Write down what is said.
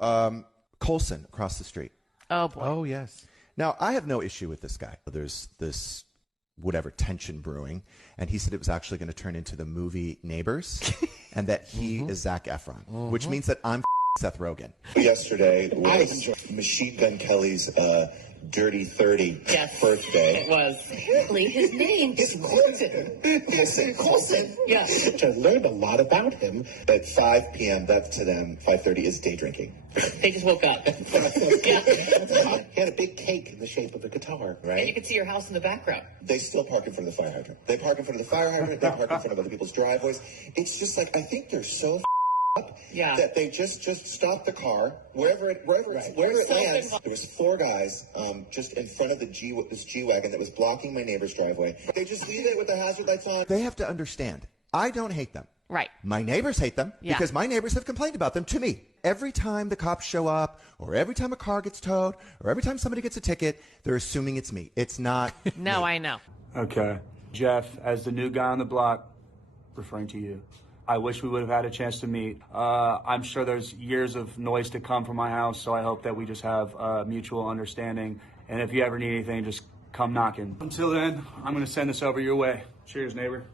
Colson across the street. Oh, boy. Oh, yes. Now, I have no issue with this guy. There's this whatever tension brewing, and he said it was actually going to turn into the movie Neighbors, and that he is Zac Efron, which means that I'm Seth Rogen. Yesterday was Machine Gun Kelly's Dirty 30 birthday. It was. Apparently, his name is Coulson. Coulson. Yeah. I learned a lot about him. At 5 p.m., that to them, 5:30 is day drinking. They just woke up. Yeah. He had a big cake in the shape of a guitar, right? And you can see your house in the background. They still park in front of the fire hydrant. They park in front of the fire hydrant. They park in front of other people's driveways. It's just like, I think they're so up that they just stop the car wherever it lands. There was 4 guys just in front of this G-Wagon that was blocking my neighbor's driveway. They just leave it with the hazard lights on. They have to understand, I don't hate them. Right. My neighbors hate them because my neighbors have complained about them to me. Every time the cops show up, or every time a car gets towed, or every time somebody gets a ticket, they're assuming it's me. It's not No, me. I know. Okay. Jeff, as the new guy on the block, referring to you, I wish we would have had a chance to meet. I'm sure there's years of noise to come from my house, so I hope that we just have mutual understanding. And if you ever need anything, just come knocking. Until then, I'm going to send this over your way. Cheers, neighbor.